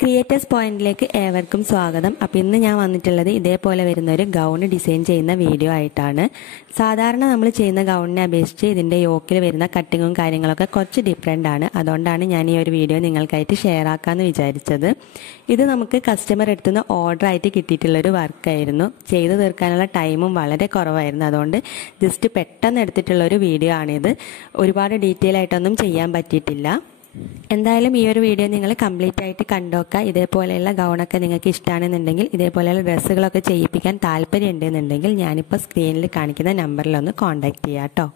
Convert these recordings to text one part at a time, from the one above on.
Creators പോയിന്റിലേക്ക് ഏവർക്കും സ്വാഗതം. അപ്പോൾ ഇന്ന് ഞാൻ വന്നിട്ടുള്ളത് ഇതേപോലെ വരുന്ന ഒരു ഗൗൺ ഡിസൈൻ ചെയ്യുന്ന വീഡിയോ ആയിട്ടാണ്. സാധാരണ നമ്മൾ ചെയ്യുന്ന ഗൗണിനെ അപേക്ഷിച്ച് ഇതിന്റെ യോക്കിൽ വരുന്ന കട്ടിങ്ങും കാര്യങ്ങളൊക്കെ കുറച്ച് ഡിഫറെൻ്റ് ആണ്. അതുകൊണ്ടാണ് ഞാൻ ഈ ഒരു വീഡിയോ നിങ്ങൾക്കായിട്ട് ഷെയർ ആക്കാമെന്ന് വിചാരിച്ചത്. ഇത് നമുക്ക് കസ്റ്റമർ എടുത്തുനിന്ന് ഓർഡർ ആയിട്ട് കിട്ടിയിട്ടുള്ളൊരു വർക്കായിരുന്നു. ചെയ്തു തീർക്കാനുള്ള ടൈമും വളരെ കുറവായിരുന്നു. അതുകൊണ്ട് ജസ്റ്റ് പെട്ടെന്ന് എടുത്തിട്ടുള്ളൊരു വീഡിയോ ആണിത്. ഒരുപാട് ഡീറ്റെയിൽ ആയിട്ടൊന്നും ചെയ്യാൻ പറ്റിയിട്ടില്ല. എന്തായാലും ഈ ഒരു വീഡിയോ നിങ്ങൾ കംപ്ലീറ്റ് ആയിട്ട് കണ്ടോക്കുക. ഇതേപോലെയുള്ള ഗൗണൊക്കെ നിങ്ങൾക്ക് ഇഷ്ടമാണെന്നുണ്ടെങ്കിൽ, ഇതേപോലെയുള്ള ഡ്രസ്സുകളൊക്കെ ചെയ്യിപ്പിക്കാൻ താല്പര്യം ഉണ്ടെന്നുണ്ടെങ്കിൽ ഞാനിപ്പോൾ സ്ക്രീനിൽ കാണിക്കുന്ന നമ്പറിലൊന്ന് കോൺടാക്ട് ചെയ്യാം കേട്ടോ.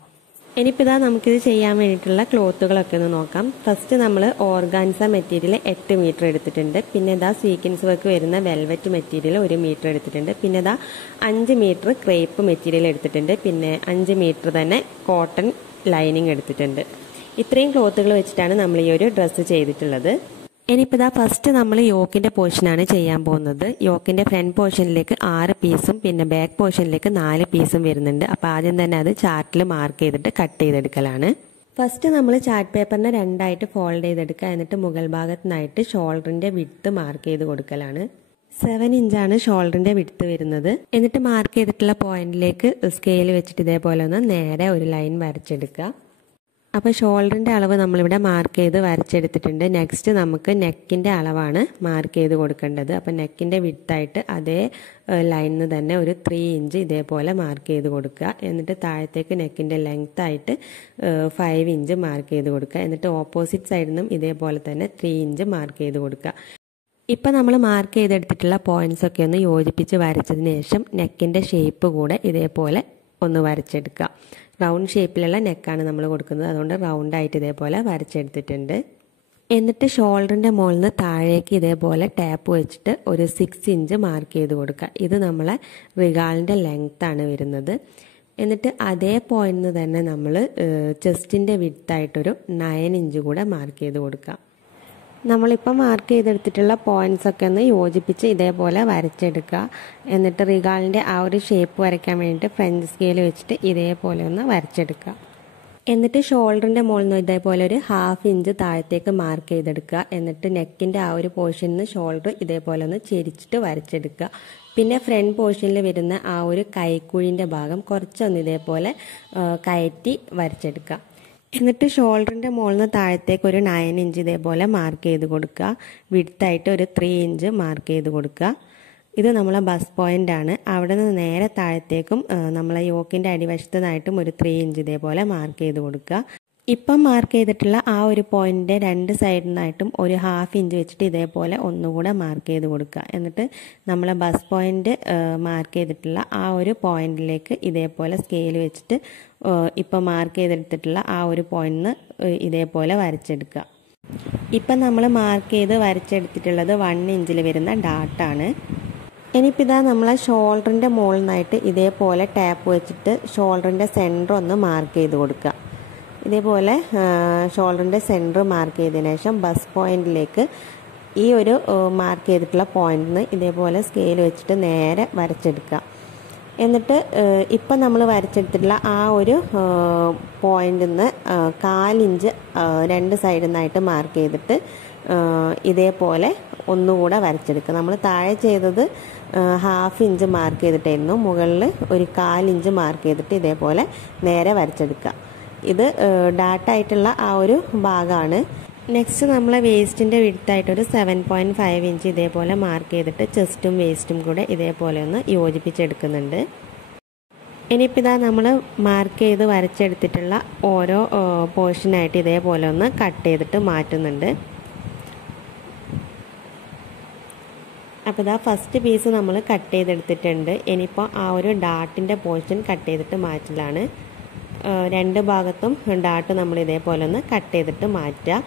ഇനിയിപ്പോൾ ഇതാ നമുക്കിത് ചെയ്യാൻ വേണ്ടിയിട്ടുള്ള ക്ലോത്തുകളൊക്കെ ഒന്ന് നോക്കാം. ഫസ്റ്റ് നമ്മൾ ഓർഗാൻസ മെറ്റീരിയൽ 8 മീറ്റർ എടുത്തിട്ടുണ്ട്. പിന്നെ ഇതാ സ്വീക്വൻസ് വർക്ക് വരുന്ന വെൽവെറ്റ് മെറ്റീരിയൽ 1 മീറ്റർ എടുത്തിട്ടുണ്ട്. പിന്നെ ഇതാ 5 മീറ്റർ ക്രേപ്പ് മെറ്റീരിയൽ എടുത്തിട്ടുണ്ട്. പിന്നെ 5 മീറ്റർ തന്നെ കോട്ടൺ ലൈനിങ് എടുത്തിട്ടുണ്ട്. ഇത്രയും ക്ലോത്തുകൾ വെച്ചിട്ടാണ് നമ്മൾ ഈ ഒരു ഡ്രസ്സ് ചെയ്തിട്ടുള്ളത്. ഇനിയിപ്പോൾ ഇതാ ഫസ്റ്റ് നമ്മൾ യോക്കിന്റെ പോർഷനാണ് ചെയ്യാൻ പോകുന്നത്. യോക്കിന്റെ ഫ്രണ്ട് പോർഷനിലേക്ക് 6 പീസും പിന്നെ ബാക്ക് പോർഷനിലേക്ക് 4 പീസും വരുന്നുണ്ട്. അപ്പോൾ ആദ്യം തന്നെ അത് ചാർട്ടിൽ മാർക്ക് ചെയ്തിട്ട് കട്ട് ചെയ്തെടുക്കലാണ്. ഫസ്റ്റ് നമ്മൾ ചാർട്ട് പേപ്പറിനെ 2ആയിട്ട് ഫോൾഡ് ചെയ്തെടുക്കുക. എന്നിട്ട് മുകൾ ഭാഗത്തു നിന്നായിട്ട് ഷോൾഡറിന്റെ വിഡ്ത്ത് മാർക്ക് ചെയ്ത് കൊടുക്കലാണ്. 7 ഇഞ്ചാണ് ഷോൾഡറിന്റെ വിഡ്ത്ത് വരുന്നത്. എന്നിട്ട് മാർക്ക് ചെയ്തിട്ടുള്ള പോയിന്റിലേക്ക് സ്കെയിൽ വെച്ചിട്ട് ഇതേപോലെ ഒന്ന് നേരെ ഒരു ലൈൻ വരച്ചെടുക്കുക. അപ്പോൾ ഷോൾഡറിൻ്റെ അളവ് നമ്മളിവിടെ മാർക്ക് ചെയ്ത് വരച്ചെടുത്തിട്ടുണ്ട്. നെക്സ്റ്റ് നമുക്ക് നെക്കിൻ്റെ അളവാണ് മാർക്ക് ചെയ്ത് കൊടുക്കേണ്ടത്. അപ്പോൾ നെക്കിൻ്റെ വിഡ്ത്തായിട്ട് അതേ ലൈനിൽ തന്നെ ഒരു 3 ഇഞ്ച് ഇതേപോലെ മാർക്ക് ചെയ്ത് കൊടുക്കുക. എന്നിട്ട് താഴത്തേക്ക് നെക്കിൻ്റെ ലെങ്ത് ആയിട്ട് 5 ഇഞ്ച് മാർക്ക് ചെയ്ത് കൊടുക്കുക. എന്നിട്ട് ഓപ്പോസിറ്റ് സൈഡിൽ നിന്നും ഇതേപോലെ തന്നെ 3 ഇഞ്ച് മാർക്ക് ചെയ്ത് കൊടുക്കുക. ഇപ്പം നമ്മൾ മാർക്ക് ചെയ്തെടുത്തിട്ടുള്ള പോയിന്റ്സ് ഒക്കെ ഒന്ന് യോജിപ്പിച്ച് വരച്ചതിന് ശേഷം നെക്കിൻ്റെ ഷേപ്പ് കൂടെ ഇതേപോലെ ഒന്ന് വരച്ചെടുക്കുക. റൗണ്ട് ഷേപ്പിലുള്ള നെക്കാണ് നമ്മൾ കൊടുക്കുന്നത്. അതുകൊണ്ട് റൗണ്ടായിട്ട് ഇതേപോലെ വരച്ചെടുത്തിട്ടുണ്ട്. എന്നിട്ട് ഷോൾഡറിൻ്റെ മുകളിൽ നിന്ന് താഴേക്ക് ഇതേപോലെ ടാപ്പ് വെച്ചിട്ട് ഒരു 6 ഇഞ്ച് മാർക്ക് ചെയ്ത് കൊടുക്കുക. ഇത് നമ്മളെ റിഗാളിൻ്റെ ലെങ്ത് ആണ് വരുന്നത്. എന്നിട്ട് അതേ പോയിന്റിൽ തന്നെ നമ്മൾ ചെസ്റ്റിൻ്റെ വിഡ്ത്തായിട്ടൊരു 9 ഇഞ്ച് കൂടെ മാർക്ക് ചെയ്ത് കൊടുക്കുക. നമ്മളിപ്പോൾ മാർക്ക് ചെയ്തെടുത്തിട്ടുള്ള പോയിന്റ്സ് ഒക്കെ ഒന്ന് യോജിപ്പിച്ച് ഇതേപോലെ വരച്ചെടുക്കുക. എന്നിട്ട് റിഗാളിൻ്റെ ആ ഒരു ഷേപ്പ് വരയ്ക്കാൻ വേണ്ടിയിട്ട് ഫ്രഞ്ച് സ്കെയിൽ വെച്ചിട്ട് ഇതേപോലെ ഒന്ന് വരച്ചെടുക്കുക. എന്നിട്ട് ഷോൾഡറിൻ്റെ മുകളിൽ നിന്ന് ഇതേപോലെ ഒരു 1/2 ഇഞ്ച് താഴത്തേക്ക് മാർക്ക് ചെയ്തെടുക്കുക. എന്നിട്ട് നെക്കിൻ്റെ ആ ഒരു പോർഷനിൽ നിന്ന് ഷോൾഡർ ഇതേപോലെ ഒന്ന് ചെരിച്ചിട്ട് വരച്ചെടുക്കുക. പിന്നെ ഫ്രണ്ട് പോർഷനിൽ വരുന്ന ആ ഒരു കൈക്കുഴിൻ്റെ ഭാഗം കുറച്ചൊന്ന് ഇതേപോലെ കയറ്റി വരച്ചെടുക്കുക. എന്നിട്ട് ഷോൾഡറിൻ്റെ മുകളിൽ നിന്ന് താഴത്തേക്ക് ഒരു 9 ഇഞ്ച് ഇതേപോലെ മാർക്ക് ചെയ്ത് കൊടുക്കുക. വിഡ്ത്തായിട്ട് ഒരു 3 ഇഞ്ച് മാർക്ക് ചെയ്ത് കൊടുക്കുക. ഇത് നമ്മളെ ബസ് പോയിന്റ് ആണ്. അവിടെ നിന്ന് നേരെ താഴത്തേക്കും നമ്മളെ യോക്കിൻ്റെ അടിവശത്തു നിന്നായിട്ടും ഒരു 3 ഇഞ്ച് ഇതേപോലെ മാർക്ക് ചെയ്ത് കൊടുക്കുക. ഇപ്പം മാർക്ക് ചെയ്തിട്ടുള്ള ആ ഒരു പോയിന്റിൻ്റെ 2 സൈഡിൽ നിന്നായിട്ടും ഒരു 1/2 ഇഞ്ച് വെച്ചിട്ട് ഇതേപോലെ ഒന്നുകൂടെ മാർക്ക് ചെയ്ത് കൊടുക്കുക. എന്നിട്ട് നമ്മളെ ബസ് പോയിന്റ് മാർക്ക് ചെയ്തിട്ടുള്ള ആ ഒരു പോയിന്റിലേക്ക് ഇതേപോലെ സ്കെയിൽ വെച്ചിട്ട് ഇപ്പം മാർക്ക് ചെയ്തെടുത്തിട്ടുള്ള ആ ഒരു പോയിന്റിന് ഇതേപോലെ വരച്ചെടുക്കുക. ഇപ്പം നമ്മൾ മാർക്ക് ചെയ്ത് വരച്ചെടുത്തിട്ടുള്ളത് 1 ഇഞ്ചിൽ വരുന്ന ഡാട്ടാണ്. ഇനിയിപ്പോൾ ഇതാ നമ്മളെ ഷോൾഡറിൻ്റെ മുകളിൽ നിന്നായിട്ട് ഇതേപോലെ ടാപ്പ് വെച്ചിട്ട് ഷോൾഡറിൻ്റെ സെൻറ്റർ ഒന്ന് മാർക്ക് ചെയ്ത് കൊടുക്കുക. ഇതേപോലെ ഷോൾഡറിൻ്റെ സെൻറ്റർ മാർക്ക് ചെയ്തതിന് ശേഷം ബസ് പോയിന്റിലേക്ക് ഈ ഒരു മാർക്ക് ചെയ്തിട്ടുള്ള പോയിന്റിന് ഇതേപോലെ സ്കെയിൽ വെച്ചിട്ട് നേരെ വരച്ചെടുക്കുക. എന്നിട്ട് ഇപ്പം നമ്മൾ വരച്ചെടുത്തിട്ടുള്ള ആ ഒരു പോയിന്റിൽ നിന്ന് 1/4 ഇഞ്ച് 2 സൈഡിൽ നിന്നായിട്ട് മാർക്ക് ചെയ്തിട്ട് ഇതേപോലെ ഒന്നുകൂടെ വരച്ചെടുക്കുക. നമ്മൾ താഴെ ചെയ്തത് 1/2 ഇഞ്ച് മാർക്ക് ചെയ്തിട്ടായിരുന്നു. മുകളിൽ ഒരു 1/4 ഇഞ്ച് മാർക്ക് ചെയ്തിട്ട് ഇതേപോലെ നേരെ വരച്ചെടുക്കുക. ഇത് ഡാട്ടായിട്ടുള്ള ആ ഒരു ഭാഗമാണ്. നെക്സ്റ്റ് നമ്മളെ വേസ്റ്റിൻ്റെ വിഡ്ത്തായിട്ടൊരു 7.5 ഇഞ്ച് ഇതേപോലെ മാർക്ക് ചെയ്തിട്ട് ചെസ്റ്റും വേസ്റ്റും കൂടെ ഇതേപോലെ ഒന്ന് യോജിപ്പിച്ചെടുക്കുന്നുണ്ട്. ഇനിയിപ്പോൾ ഇതാ നമ്മൾ മാർക്ക് ചെയ്ത് വരച്ചെടുത്തിട്ടുള്ള ഓരോ പോർഷനായിട്ട് ഇതേപോലെ ഒന്ന് കട്ട് ചെയ്തിട്ട് മാറ്റുന്നുണ്ട്. അപ്പോൾ ഇതാ ഫസ്റ്റ് പീസ് നമ്മൾ കട്ട് ചെയ്തെടുത്തിട്ടുണ്ട്. ഇനിയിപ്പോൾ ആ ഒരു ഡാട്ടിൻ്റെ പോർഷൻ കട്ട് ചെയ്തിട്ട് മാറ്റലാണ്. 2 ഭാഗത്തും ഡാട്ട് നമ്മൾ ഇതേപോലെ ഒന്ന് കട്ട് ചെയ്തിട്ട് മാറ്റുക.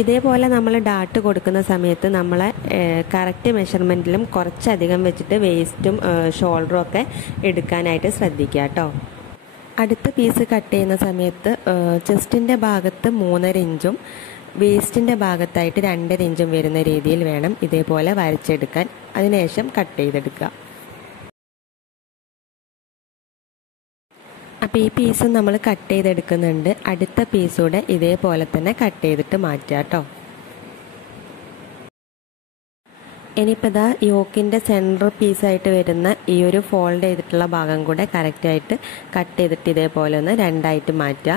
ഇതേപോലെ നമ്മൾ ഡാട്ട് കൊടുക്കുന്ന സമയത്ത് നമ്മളെ കറക്റ്റ് മെഷർമെൻറ്റിലും കുറച്ചധികം വെച്ചിട്ട് വേസ്റ്റും ഷോൾഡറും ഒക്കെ എടുക്കാനായിട്ട് ശ്രദ്ധിക്കുക കേട്ടോ. അടുത്ത പീസ് കട്ട് ചെയ്യുന്ന സമയത്ത് ചെസ്റ്റിൻ്റെ ഭാഗത്ത് 3.5 ഇഞ്ചും വേസ്റ്റിൻ്റെ ഭാഗത്തായിട്ട് 2.5 ഇഞ്ചും വരുന്ന രീതിയിൽ വേണം ഇതേപോലെ വരച്ചെടുക്കാൻ. അതിനുശേഷം കട്ട് ചെയ്തെടുക്കുക. അപ്പോൾ ഈ പീസും നമ്മൾ കട്ട് ചെയ്തെടുക്കുന്നുണ്ട്. അടുത്ത പീസൂടെ ഇതേപോലെ തന്നെ കട്ട് ചെയ്തിട്ട് മാറ്റുക കേട്ടോ. ഇനിയിപ്പോൾ ഇതാ യോക്കിൻ്റെ സെൻറ്റർ പീസായിട്ട് വരുന്ന ഈ ഒരു ഫോൾഡ് ചെയ്തിട്ടുള്ള ഭാഗം കൂടെ കറക്റ്റായിട്ട് കട്ട് ചെയ്തിട്ട് ഇതേപോലെ ഒന്ന് രണ്ടായിട്ട് മാറ്റുക.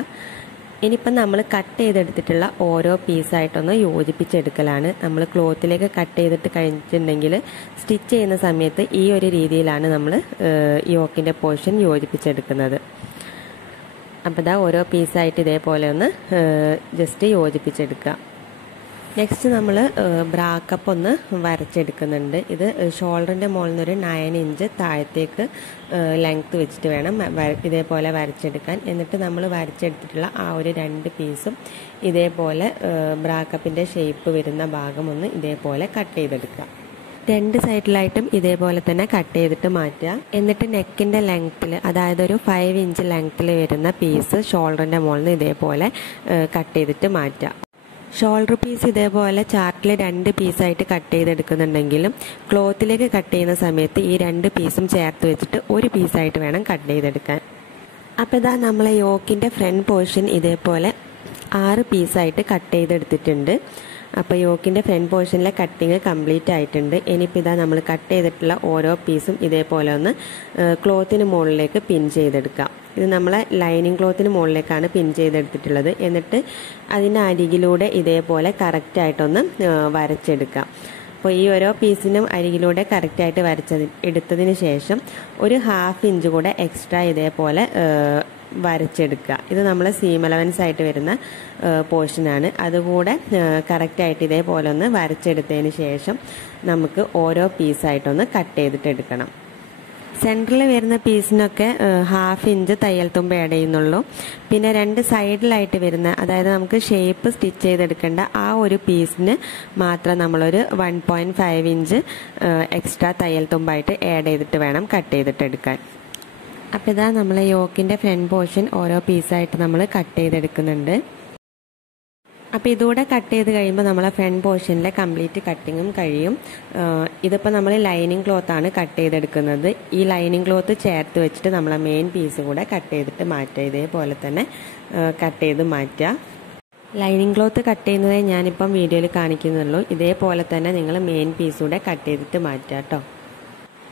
ഇനിയിപ്പം നമ്മൾ കട്ട് ചെയ്തെടുത്തിട്ടുള്ള ഓരോ പീസായിട്ടൊന്ന് യോജിപ്പിച്ചെടുക്കലാണ്. നമ്മൾ ക്ലോത്തിലേക്ക് കട്ട് ചെയ്തിട്ട് കഴിഞ്ഞിട്ടുണ്ടെങ്കിൽ സ്റ്റിച്ച് ചെയ്യുന്ന സമയത്ത് ഈ ഒരു രീതിയിലാണ് നമ്മൾ യോക്കിൻ്റെ പോർഷൻ യോജിപ്പിച്ചെടുക്കുന്നത്. അപ്പോൾ ഇതാ ഓരോ പീസായിട്ട് ഇതേപോലെ ഒന്ന് ജസ്റ്റ് യോജിപ്പിച്ചെടുക്കുക. നെക്സ്റ്റ് നമ്മൾ ബ്രാക്കപ്പ് ഒന്ന് വരച്ചെടുക്കുന്നുണ്ട്. ഇത് ഷോൾഡറിൻ്റെ മുകളിൽ നിന്നൊരു 9 ഇഞ്ച് താഴത്തേക്ക് ലെങ്ത്ത് വെച്ചിട്ട് വേണം ഇതേപോലെ വരച്ചെടുക്കാൻ. എന്നിട്ട് നമ്മൾ വരച്ചെടുത്തിട്ടുള്ള ആ ഒരു 2 പീസും ഇതേപോലെ ബ്രാക്കപ്പിൻ്റെ ഷേപ്പ് വരുന്ന ഭാഗം ഒന്ന് ഇതേപോലെ കട്ട് ചെയ്തെടുക്കുക. 2 സൈഡിലായിട്ടും ഇതേപോലെ തന്നെ കട്ട് ചെയ്തിട്ട് മാറ്റുക. എന്നിട്ട് നെക്കിൻ്റെ ലെങ്ത്തിൽ, അതായത് ഒരു 5 ഇഞ്ച് ലെങ്ത്തിൽ വരുന്ന പീസ് ഷോൾഡറിൻ്റെ മുകളിൽ നിന്ന് ഇതേപോലെ കട്ട് ചെയ്തിട്ട് മാറ്റുക. ഷോൾഡർ പീസ് ഇതേപോലെ ചാർട്ടിൽ 2 പീസായിട്ട് കട്ട് ചെയ്തെടുക്കുന്നുണ്ടെങ്കിലും ക്ലോത്തിലേക്ക് കട്ട് ചെയ്യുന്ന സമയത്ത് ഈ 2 പീസും ചേർത്ത് വെച്ചിട്ട് ഒരു പീസായിട്ട് വേണം കട്ട് ചെയ്തെടുക്കാൻ. അപ്പോൾ ഇതാ നമ്മളെ യോക്കിൻ്റെ ഫ്രണ്ട് പോർഷൻ ഇതേപോലെ 6 പീസായിട്ട് കട്ട് ചെയ്തെടുത്തിട്ടുണ്ട്. അപ്പോൾ യോക്കിൻ്റെ ഫ്രണ്ട് പോർഷനിലെ കട്ടിങ് കംപ്ലീറ്റ് ആയിട്ടുണ്ട്. ഇനിയിപ്പോൾ ഇതാ നമ്മൾ കട്ട് ചെയ്തിട്ടുള്ള ഓരോ പീസും ഇതേപോലെ ഒന്ന് ക്ലോത്തിന് മുകളിലേക്ക് പിൻ ചെയ്തെടുക്കാം. ഇത് നമ്മളെ ലൈനിങ് ക്ലോത്തിന് മുകളിലേക്കാണ് പിൻ ചെയ്തെടുത്തിട്ടുള്ളത്. എന്നിട്ട് അതിൻ്റെ അരികിലൂടെ ഇതേപോലെ കറക്റ്റായിട്ടൊന്ന് വരച്ചെടുക്കാം. അപ്പോൾ ഈ ഓരോ പീസിനും അരികിലൂടെ കറക്റ്റായിട്ട് എടുത്തതിന് ശേഷം ഒരു 1/2 ഇഞ്ച് കൂടെ എക്സ്ട്രാ ഇതേപോലെ വരച്ചെടുക്കുക. ഇത് നമ്മൾ സീം അലവൻസ് ആയിട്ട് വരുന്ന പോർഷനാണ്. അതുകൂടെ കറക്റ്റായിട്ട് ഇതേപോലെ ഒന്ന് വരച്ചെടുത്തതിന് ശേഷം നമുക്ക് ഓരോ പീസായിട്ടൊന്ന് കട്ട് ചെയ്തിട്ട് എടുക്കണം. സെൻറ്ററിൽ വരുന്ന പീസിനൊക്കെ 1/2 ഇഞ്ച് തയ്യൽ തുമ്പ് ആഡ് ചെയ്യുന്നുള്ളൂ. പിന്നെ 2 സൈഡിലായിട്ട് വരുന്ന, അതായത് നമുക്ക് ഷേപ്പ് സ്റ്റിച്ച് ചെയ്തെടുക്കേണ്ട ആ ഒരു പീസിന് മാത്രം നമ്മളൊരു 1.5 ഇഞ്ച് എക്സ്ട്രാ തയ്യൽ തുമ്പായിട്ട് ആഡ് ചെയ്തിട്ട് വേണം കട്ട് ചെയ്തിട്ട് എടുക്കാൻ. അപ്പോൾ ഇതാ നമ്മൾ യോക്കിൻ്റെ ഫ്രണ്ട് പോർഷൻ ഓരോ പീസായിട്ട് നമ്മൾ കട്ട് ചെയ്തെടുക്കുന്നുണ്ട്. അപ്പോൾ ഇതുകൂടെ കട്ട് ചെയ്ത് കഴിയുമ്പോൾ നമ്മളെ ഫ്രണ്ട് പോർഷനിലെ കംപ്ലീറ്റ് കട്ടിങ്ങും കഴിയും. ഇതിപ്പോൾ നമ്മൾ ലൈനിങ് ക്ലോത്താണ് കട്ട് ചെയ്തെടുക്കുന്നത്. ഈ ലൈനിങ് ക്ലോത്ത് ചേർത്ത് വെച്ചിട്ട് നമ്മളെ മെയിൻ പീസ് കൂടെ കട്ട് ചെയ്തിട്ട് മാറ്റുക. ഇതേപോലെ തന്നെ കട്ട് ചെയ്ത് മാറ്റുക. ലൈനിങ് ക്ലോത്ത് കട്ട് ചെയ്യുന്നതേ ഞാനിപ്പം വീഡിയോയിൽ കാണിക്കുന്നുള്ളൂ. ഇതേപോലെ തന്നെ നിങ്ങൾ മെയിൻ പീസ് കൂടെ കട്ട് ചെയ്തിട്ട് മാറ്റുക കേട്ടോ.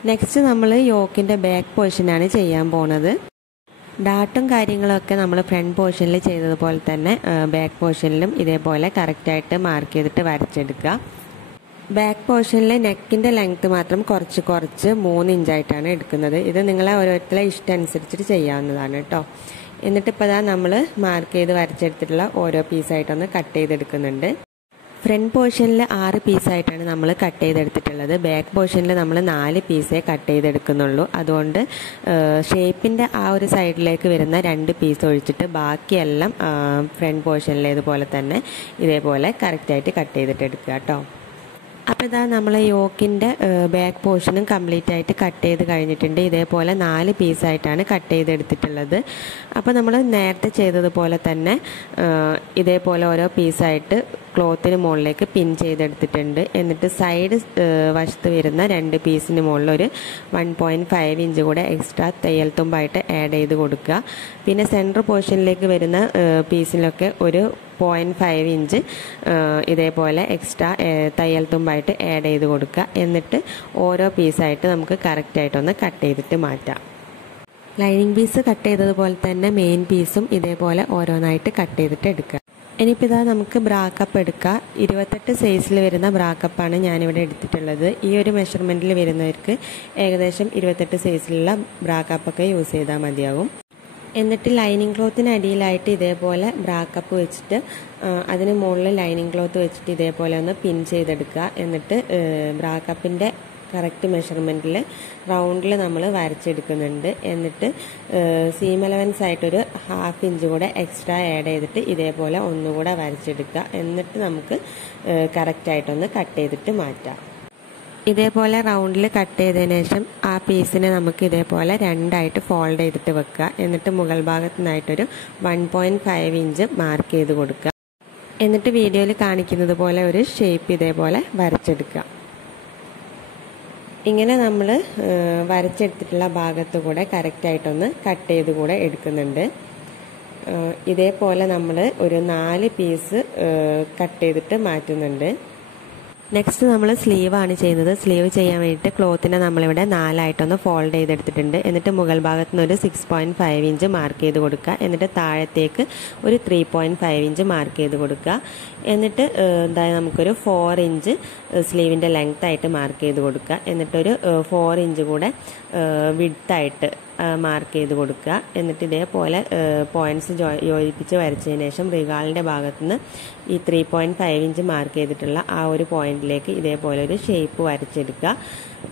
നെക്സ്റ്റ് നമ്മൾ യോക്കിൻ്റെ ബാക്ക് പോർഷനാണ് ചെയ്യാൻ പോണത്. ഡാട്ടും കാര്യങ്ങളൊക്കെ നമ്മൾ ഫ്രണ്ട് പോർഷനിൽ ചെയ്തതുപോലെ തന്നെ ബാക്ക് പോർഷനിലും ഇതേപോലെ കറക്റ്റായിട്ട് മാർക്ക് ചെയ്തിട്ട് വരച്ചെടുക്കുക. ബാക്ക് പോർഷനിലെ നെക്കിൻ്റെ ലെങ്ത്ത് മാത്രം കുറച്ച് 3 ഇഞ്ചായിട്ടാണ് എടുക്കുന്നത്. ഇത് നിങ്ങളെ ഓരോരുത്തരുടെ ഇഷ്ടം അനുസരിച്ചിട്ട് ചെയ്യാവുന്നതാണ് കേട്ടോ. എന്നിട്ടിപ്പോൾ ഇതാ നമ്മൾ മാർക്ക് ചെയ്ത് വരച്ചെടുത്തിട്ടുള്ള ഓരോ പീസായിട്ടൊന്ന് കട്ട് ചെയ്തെടുക്കുന്നുണ്ട്. ഫ്രണ്ട് പോർഷനിൽ 6 പീസായിട്ടാണ് നമ്മൾ കട്ട് ചെയ്തെടുത്തിട്ടുള്ളത്. ബാക്ക് പോർഷനിൽ നമ്മൾ 4 പീസേ കട്ട് ചെയ്തെടുക്കുന്നുള്ളൂ. അതുകൊണ്ട് ഷേപ്പിൻ്റെ ആ ഒരു സൈഡിലേക്ക് വരുന്ന 2 പീസ് ഒഴിച്ചിട്ട് ബാക്കിയെല്ലാം ഫ്രണ്ട് പോർഷനിലേതുപോലെ തന്നെ ഇതേപോലെ കറക്റ്റായിട്ട് കട്ട് ചെയ്തിട്ട് എടുക്കുക കേട്ടോ. അപ്പോൾ ഇതാ നമ്മൾ യോക്കിൻ്റെ ബാക്ക് പോർഷനും കംപ്ലീറ്റ് ആയിട്ട് കട്ട് ചെയ്ത് കഴിഞ്ഞിട്ടുണ്ട്. ഇതേപോലെ 4 പീസായിട്ടാണ് കട്ട് ചെയ്തെടുത്തിട്ടുള്ളത്. അപ്പോൾ നമ്മൾ നേരത്തെ ചെയ്തതുപോലെ തന്നെ ഇതേപോലെ ഓരോ പീസായിട്ട് ക്ലോത്തിന് മുകളിലേക്ക് പിൻ ചെയ്തെടുത്തിട്ടുണ്ട്. എന്നിട്ട് സൈഡ് വശത്ത് വരുന്ന 2 പീസിന് മുകളിൽ ഒരു 1.5 ഇഞ്ച് കൂടെ എക്സ്ട്രാ തയ്യൽ തുമ്പായിട്ട് ആഡ് ചെയ്ത് കൊടുക്കുക. പിന്നെ സെൻറ്റർ പോർഷനിലേക്ക് വരുന്ന പീസിലൊക്കെ ഒരു 0.5 ഇഞ്ച് ഇതേപോലെ എക്സ്ട്രാ തയ്യൽ തുമ്പായിട്ട് ആഡ് ചെയ്ത് കൊടുക്കുക. എന്നിട്ട് ഓരോ പീസായിട്ട് നമുക്ക് കറക്റ്റായിട്ടൊന്ന് കട്ട് ചെയ്തിട്ട് മാറ്റാം. ലൈനിങ് പീസ് കട്ട് ചെയ്തതുപോലെ തന്നെ മെയിൻ പീസും ഇതേപോലെ ഓരോന്നായിട്ട് കട്ട് ചെയ്തിട്ട് എടുക്കുക. ഇനിയിപ്പോൾ ഇതാ നമുക്ക് ബ്രാക്കപ്പ് എടുക്കുക. 28 സൈസിൽ വരുന്ന ബ്രാക്കപ്പാണ് ഞാനിവിടെ എടുത്തിട്ടുള്ളത്. ഈ ഒരു മെഷർമെൻറ്റിൽ വരുന്നവർക്ക് ഏകദേശം 28 സൈസിലുള്ള ബ്രാക്കപ്പൊക്കെ യൂസ് ചെയ്താൽ മതിയാകും. എന്നിട്ട് ലൈനിങ് ക്ലോത്തിന് അടിയിലായിട്ട് ഇതേപോലെ ബ്രാക്കപ്പ് വെച്ചിട്ട് അതിന് മുകളിൽ ലൈനിങ് ക്ലോത്ത് വെച്ചിട്ട് ഇതേപോലെ ഒന്ന് പിൻ ചെയ്തെടുക്കുക. എന്നിട്ട് ബ്രാക്കപ്പിൻ്റെ കറക്റ്റ് മെഷർമെൻറ്റിൽ റൗണ്ടിൽ നമ്മൾ വരച്ചെടുക്കുന്നുണ്ട്. എന്നിട്ട് സീം അലവൻസ് ആയിട്ടൊരു 1/2 ഇഞ്ച് കൂടെ എക്സ്ട്രാ ആഡ് ചെയ്തിട്ട് ഇതേപോലെ ഒന്നുകൂടെ വരച്ചെടുക്കുക. എന്നിട്ട് നമുക്ക് കറക്റ്റായിട്ടൊന്ന് കട്ട് ചെയ്തിട്ട് മാറ്റാം. ഇതേപോലെ റൗണ്ടിൽ കട്ട് ചെയ്തതിന് ശേഷം ആ പീസിനെ നമുക്ക് ഇതേപോലെ 2ആയിട്ട് ഫോൾഡ് ചെയ്തിട്ട് വെക്കുക. എന്നിട്ട് മുകൾ ഭാഗത്തു നിന്നായിട്ടൊരു 1.5 ഇഞ്ച് മാർക്ക് ചെയ്ത് കൊടുക്കുക. എന്നിട്ട് വീഡിയോയിൽ കാണിക്കുന്നത് പോലെ ഒരു ഷേപ്പ് ഇതേപോലെ വരച്ചെടുക്കുക. ഇങ്ങനെ നമ്മൾ വരച്ചെടുത്തിട്ടുള്ള ഭാഗത്ത് കൂടെ കറക്റ്റായിട്ടൊന്ന് കട്ട് ചെയ്ത് കൂടെ എടുക്കുന്നുണ്ട്. ഇതേപോലെ നമ്മൾ ഒരു 4 പീസ് കട്ട് ചെയ്തിട്ട് മാറ്റുന്നുണ്ട്. നെക്സ്റ്റ് നമ്മൾ സ്ലീവ് ആണ് ചെയ്യുന്നത്. സ്ലീവ് ചെയ്യാൻ വേണ്ടിയിട്ട് ക്ലോത്തിനെ നമ്മളിവിടെ 4 ആയിട്ടൊന്ന് ഫോൾഡ് ചെയ്തെടുത്തിട്ടുണ്ട്. എന്നിട്ട് മുകൾ ഭാഗത്ത് നിന്ന് ഒരു 6.5 ഇഞ്ച് മാർക്ക് ചെയ്ത് കൊടുക്കുക. എന്നിട്ട് താഴത്തേക്ക് ഒരു 3.5 ഇഞ്ച് മാർക്ക് ചെയ്ത് കൊടുക്കുക. എന്നിട്ട് നമുക്കൊരു 4 ഇഞ്ച് സ്ലീവിൻ്റെ ലെങ്ത് ആയിട്ട് മാർക്ക് ചെയ്ത് കൊടുക്കുക. എന്നിട്ടൊരു 4 ഇഞ്ച് കൂടെ വിഡ്ത്തായിട്ട് മാർക്ക് ചെയ്ത് കൊടുക്കുക. എന്നിട്ട് ഇതേപോലെ പോയിന്റ്സ് യോജിപ്പിച്ച് വരച്ചതിന് ശേഷം റിഗാളിൻ്റെ ഭാഗത്തുനിന്ന് ഈ 3.5 ഇഞ്ച് മാർക്ക് ചെയ്തിട്ടുള്ള ആ ഒരു പോയിന്റിലേക്ക് ഇതേപോലെ ഒരു ഷേപ്പ് വരച്ചെടുക്കുക.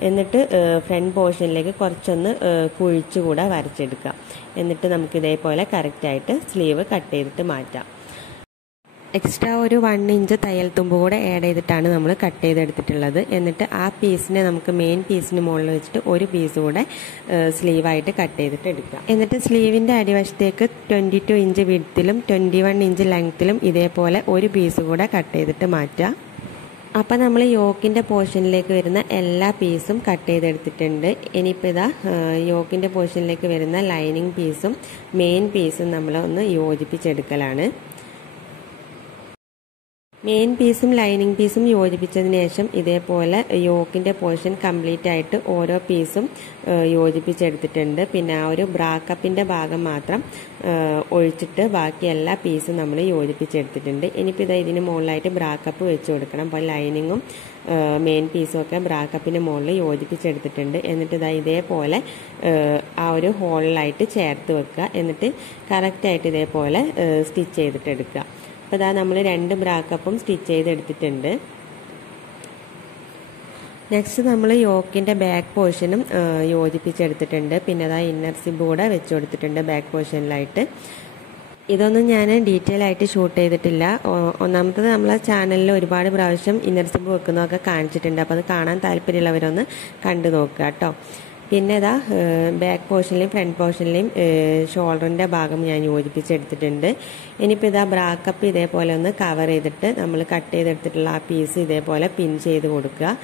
എന്നിട്ട് ഫ്രണ്ട് പോർഷനിലേക്ക് കുറച്ചൊന്ന് കുഴിച്ചുകൂടെ വരച്ചെടുക്കുക. എന്നിട്ട് നമുക്ക് ഇതേപോലെ കറക്റ്റായിട്ട് സ്ലീവ് കട്ട് ചെയ്തിട്ട് മാറ്റാം. എക്സ്ട്രാ ഒരു 1 ഇഞ്ച് തയ്യൽ തുമ്പ് കൂടെ ആഡ് ചെയ്തിട്ടാണ് നമ്മൾ കട്ട് ചെയ്തെടുത്തിട്ടുള്ളത്. എന്നിട്ട് ആ പീസിനെ നമുക്ക് മെയിൻ പീസിന് മുകളിൽ വെച്ചിട്ട് ഒരു പീസ് കൂടെ സ്ലീവായിട്ട് കട്ട് ചെയ്തിട്ട് എടുക്കുക. എന്നിട്ട് സ്ലീവിൻ്റെ അടിവശത്തേക്ക് 22 ഇഞ്ച് വിഡ്ത്തിലും 21 ഇഞ്ച് ലെങ്ത്തിലും ഇതേപോലെ ഒരു പീസ് കൂടെ കട്ട് ചെയ്തിട്ട് മാറ്റുക. അപ്പം നമ്മൾ യോക്കിൻ്റെ പോർഷനിലേക്ക് വരുന്ന എല്ലാ പീസും കട്ട് ചെയ്തെടുത്തിട്ടുണ്ട്. ഇനിയിപ്പോൾ ഇതാ യോക്കിൻ്റെ പോർഷനിലേക്ക് വരുന്ന ലൈനിങ് പീസും മെയിൻ പീസും നമ്മൾ ഒന്ന് യോജിപ്പിച്ചെടുക്കലാണ്. മെയിൻ പീസും ലൈനിങ് പീസും യോജിപ്പിച്ചതിന് ശേഷം ഇതേപോലെ യോക്കിൻ്റെ പോർഷൻ കംപ്ലീറ്റ് ആയിട്ട് ഓരോ പീസും യോജിപ്പിച്ചെടുത്തിട്ടുണ്ട്. പിന്നെ ആ ഒരു ബ്രാക്കപ്പിൻ്റെ ഭാഗം മാത്രം ഒഴിച്ചിട്ട് ബാക്കി എല്ലാ പീസും നമ്മൾ യോജിപ്പിച്ചെടുത്തിട്ടുണ്ട്. ഇനിയിപ്പോൾ ഇതാ ഇതിന് മുകളിലായിട്ട് ബ്രാക്കപ്പ് വെച്ച് കൊടുക്കണം. അപ്പോൾ ലൈനിങ്ങും മെയിൻ പീസും ഒക്കെ ബ്രാക്കപ്പിൻ്റെ മുകളിൽ യോജിപ്പിച്ചെടുത്തിട്ടുണ്ട്. എന്നിട്ട് ഇതാ ഇതേപോലെ ആ ഒരു ഹോളിലായിട്ട് ചേർത്ത് വെക്കുക. എന്നിട്ട് കറക്റ്റായിട്ട് ഇതേപോലെ സ്റ്റിച്ച് ചെയ്തിട്ട് എടുക്കുക. അപ്പോൾ ഇതാ നമ്മൾ 2 ബ്രാക്കപ്പും സ്റ്റിച്ച് ചെയ്തെടുത്തിട്ടുണ്ട്. നെക്സ്റ്റ് നമ്മൾ യോക്കിൻ്റെ ബാക്ക് പോർഷനും യോജിപ്പിച്ചെടുത്തിട്ടുണ്ട്. പിന്നെ അതാ ഇന്നർ സിബ് കൂടെ വെച്ച് കൊടുത്തിട്ടുണ്ട് ബാക്ക് പോർഷനിലായിട്ട്. ഇതൊന്നും ഞാൻ ഡീറ്റെയിൽ ആയിട്ട് ഷൂട്ട് ചെയ്തിട്ടില്ല. ഒന്നാമത്തത് നമ്മളെ ചാനലിൽ ഒരുപാട് പ്രാവശ്യം ഇന്നർ സിബ് വെക്കുന്നതൊക്കെ കാണിച്ചിട്ടുണ്ട്. അപ്പോൾ അത് കാണാൻ താല്പര്യമുള്ളവരൊന്ന് കണ്ടു നോക്കുക കേട്ടോ. പിന്നെ ഇതാ ബാക്ക് പോർഷനിലെയും ഫ്രണ്ട് പോർഷനിലെയും ഷോൾഡറിൻ്റെ ഭാഗം ഞാൻ യോജിപ്പിച്ചെടുത്തിട്ടുണ്ട്. ഇനിയിപ്പോൾ ഇതാ ബ്രാക്കപ്പ് ഇതേപോലെ ഒന്ന് കവർ ചെയ്തിട്ട് നമ്മൾ കട്ട് ചെയ്തെടുത്തിട്ടുള്ള ആ പീസ് ഇതേപോലെ പിൻ ചെയ്ത് കൊടുക്കുക.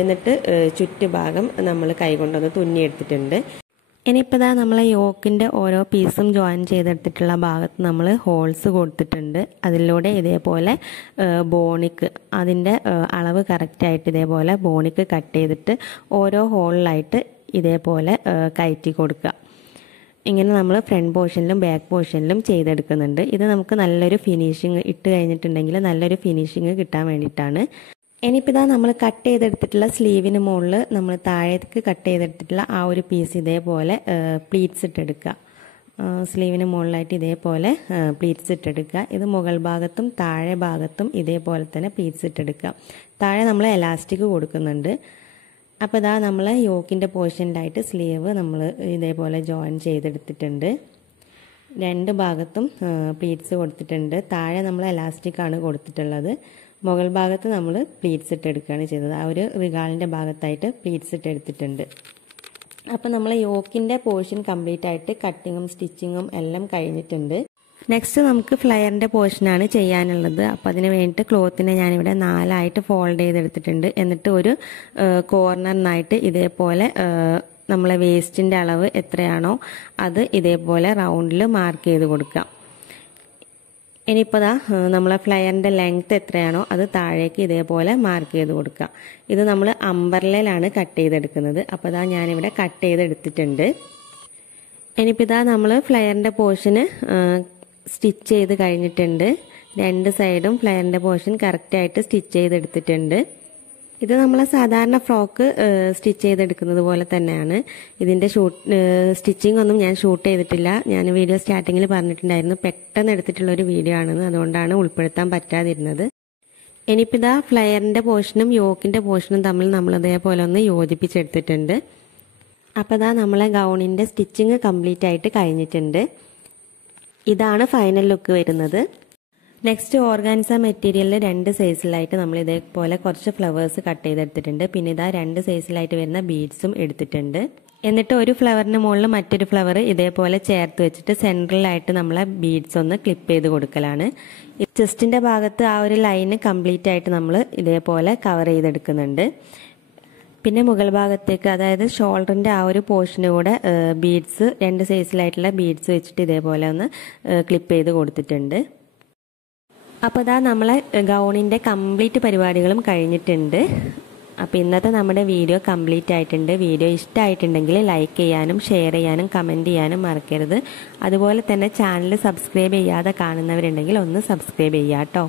എന്നിട്ട് ചുറ്റുഭാഗം നമ്മൾ കൈകൊണ്ടൊന്ന് തുന്നിയെടുത്തിട്ടുണ്ട്. ഇനിയിപ്പോൾ ഇതാ നമ്മളെ യോക്കിൻ്റെ ഓരോ പീസും ജോയിൻ ചെയ്തെടുത്തിട്ടുള്ള ഭാഗത്ത് നമ്മൾ ഹോൾസ് കൊടുത്തിട്ടുണ്ട്. അതിലൂടെ ഇതേപോലെ ബോണിക്ക് അതിൻ്റെ അളവ് കറക്റ്റായിട്ട് ഇതേപോലെ ബോണിക്ക് കട്ട് ചെയ്തിട്ട് ഓരോ ഹോളിലായിട്ട് ഇതേപോലെ കയറ്റി കൊടുക്കുക. ഇങ്ങനെ നമ്മൾ ഫ്രണ്ട് പോർഷനിലും ബാക്ക് പോർഷനിലും ചെയ്തെടുക്കുന്നുണ്ട്. ഇത് നമുക്ക് നല്ലൊരു ഫിനിഷിങ് ഇട്ട് കഴിഞ്ഞിട്ടുണ്ടെങ്കിൽ നല്ലൊരു ഫിനിഷിങ് കിട്ടാൻ വേണ്ടിയിട്ടാണ്. ഇനിയിപ്പോൾ ഇതാ നമ്മൾ കട്ട് ചെയ്തെടുത്തിട്ടുള്ള സ്ലീവിന് മുകളിൽ നമ്മൾ താഴേക്ക് കട്ട് ചെയ്തെടുത്തിട്ടുള്ള ആ ഒരു പീസ് ഇതേപോലെ പ്ലീറ്റ്സ് ഇട്ടെടുക്കുക. സ്ലീവിന് മുകളിലായിട്ട് ഇതേപോലെ പ്ലീറ്റ്സ് ഇട്ടെടുക്കുക. ഇത് മുകൾ ഭാഗത്തും താഴെ ഭാഗത്തും ഇതേപോലെ തന്നെ പ്ലീറ്റ്സ് ഇട്ടെടുക്കുക. താഴെ നമ്മൾ എലാസ്റ്റിക് കൊടുക്കുന്നുണ്ട്. അപ്പോൾ ഇതാ നമ്മൾ യോക്കിൻ്റെ പോർഷനിലായിട്ട് സ്ലീവ് നമ്മൾ ഇതേപോലെ ജോയിൻ ചെയ്തെടുത്തിട്ടുണ്ട്. 2 ഭാഗത്തും പ്ലീറ്റ്സ് കൊടുത്തിട്ടുണ്ട്. താഴെ നമ്മൾ എലാസ്റ്റിക്കാണ് കൊടുത്തിട്ടുള്ളത്. മുകൾ ഭാഗത്ത് നമ്മൾ പ്ലീറ്റ്സ് ഇട്ടെടുക്കുകയാണ് ചെയ്തത്. ആ ഒരു റിഗാളിൻ്റെ ഭാഗത്തായിട്ട് പ്ലീറ്റ്സ് ഇട്ടെടുത്തിട്ടുണ്ട്. അപ്പോൾ നമ്മൾ യോക്കിൻ്റെ പോർഷൻ കംപ്ലീറ്റ് ആയിട്ട് കട്ടിങ്ങും സ്റ്റിച്ചിങ്ങും എല്ലാം കഴിഞ്ഞിട്ടുണ്ട്. നെക്സ്റ്റ് നമുക്ക് ഫ്ലയറിൻ്റെ പോർഷനാണ് ചെയ്യാനുള്ളത്. അപ്പോൾ അതിന് വേണ്ടിയിട്ട് ക്ലോത്തിനെ ഞാനിവിടെ 4 ആയിട്ട് ഫോൾഡ് ചെയ്തെടുത്തിട്ടുണ്ട്. എന്നിട്ട് ഒരു കോർണറിനായിട്ട് ഇതേപോലെ നമ്മളെ വേസ്റ്റിൻ്റെ അളവ് എത്രയാണോ അത് ഇതേപോലെ റൗണ്ടിൽ മാർക്ക് ചെയ്ത് കൊടുക്കാം. ഇനിയിപ്പോൾ ദാ നമ്മളെ ഫ്ലയറിൻ്റെ ലെങ്ത്ത് എത്രയാണോ അത് താഴേക്ക് ഇതേപോലെ മാർക്ക് ചെയ്ത് കൊടുക്കാം. ഇത് നമ്മൾ അമ്പർലയിലാണ് കട്ട് ചെയ്തെടുക്കുന്നത്. അപ്പോൾ ഇതാ ഞാനിവിടെ കട്ട് ചെയ്തെടുത്തിട്ടുണ്ട്. ഇനിയിപ്പോൾ ഇതാ നമ്മൾ ഫ്ലയറിൻ്റെ പോർഷന് സ്റ്റിച്ച് ചെയ്ത് കഴിഞ്ഞിട്ടുണ്ട്. 2 സൈഡും ഫ്ലയറിൻ്റെ പോർഷൻ കറക്റ്റായിട്ട് സ്റ്റിച്ച് ചെയ്തെടുത്തിട്ടുണ്ട്. ഇത് നമ്മൾ സാധാരണ ഫ്രോക്ക് സ്റ്റിച്ച് ചെയ്തെടുക്കുന്നത് പോലെ തന്നെയാണ്. ഇതിൻ്റെ സ്റ്റിച്ചിങ് ഒന്നും ഞാൻ ഷൂട്ട് ചെയ്തിട്ടില്ല. ഞാൻ വീഡിയോ സ്റ്റാർട്ടിങ്ങിൽ പറഞ്ഞിട്ടുണ്ടായിരുന്നു പെട്ടെന്ന് എടുത്തിട്ടുള്ളൊരു വീഡിയോ ആണെന്ന്. അതുകൊണ്ടാണ് ഉൾപ്പെടുത്താൻ പറ്റാതിരുന്നത്. ഇനിയിപ്പോൾ ഇതാ ഫ്ലയറിൻ്റെ പോർഷനും യോക്കിൻ്റെ പോർഷനും തമ്മിൽ നമ്മൾ ഇതേപോലെ ഒന്ന് യോജിപ്പിച്ചെടുത്തിട്ടുണ്ട്. അപ്പോൾ ഇതാ നമ്മളെ ഗൗണിൻ്റെ സ്റ്റിച്ചിങ് കംപ്ലീറ്റ് ആയിട്ട് കഴിഞ്ഞിട്ടുണ്ട്. ഇതാണ് ഫൈനൽ ലുക്ക് വരുന്നത്. നെക്സ്റ്റ് ഓർഗാൻസ മെറ്റീരിയലിൽ 2 സൈസിലായിട്ട് നമ്മൾ ഇതേപോലെ കുറച്ച് ഫ്ലവേഴ്സ് കട്ട് ചെയ്തെടുത്തിട്ടുണ്ട്. പിന്നെ ഇതാ 2 സൈസിലായിട്ട് വരുന്ന ബീഡ്സും എടുത്തിട്ടുണ്ട്. എന്നിട്ട് ഒരു ഫ്ലവറിന് മുകളിൽ മറ്റൊരു ഫ്ലവർ ഇതേപോലെ ചേർത്ത് വെച്ചിട്ട് സെൻട്രലായിട്ട് നമ്മളെ ബീഡ്സ് ഒന്ന് ക്ലിപ്പ് ചെയ്ത് കൊടുക്കലാണ്. ചെസ്റ്റിൻ്റെ ഭാഗത്ത് ആ ഒരു ലൈന് കംപ്ലീറ്റ് ആയിട്ട് നമ്മൾ ഇതേപോലെ കവർ ചെയ്തെടുക്കുന്നുണ്ട്. പിന്നെ മുകൾ ഭാഗത്തേക്ക് അതായത് ഷോൾഡറിൻ്റെ ആ ഒരു പോർഷന് കൂടെ ബീഡ്സ് 2 സൈസിലായിട്ടുള്ള ബീഡ്സ് വെച്ചിട്ട് ഇതേപോലെ ഒന്ന് ക്ലിപ്പ് ചെയ്ത് കൊടുത്തിട്ടുണ്ട്. അപ്പോൾ ഇതാ നമ്മളെ ഗൗണിൻ്റെ കംപ്ലീറ്റ് പരിപാടികളും കഴിഞ്ഞിട്ടുണ്ട്. അപ്പോൾ ഇന്നത്തെ നമ്മുടെ വീഡിയോ കംപ്ലീറ്റ് ആയിട്ടുണ്ട്. വീഡിയോ ഇഷ്ടമായിട്ടുണ്ടെങ്കിൽ ലൈക്ക് ചെയ്യാനും ഷെയർ ചെയ്യാനും കമൻറ്റ് ചെയ്യാനും മറക്കരുത്. അതുപോലെ തന്നെ ചാനൽ സബ്സ്ക്രൈബ് ചെയ്യാതെ കാണുന്നവരുണ്ടെങ്കിൽ ഒന്ന് സബ്സ്ക്രൈബ് ചെയ്യുക കേട്ടോ.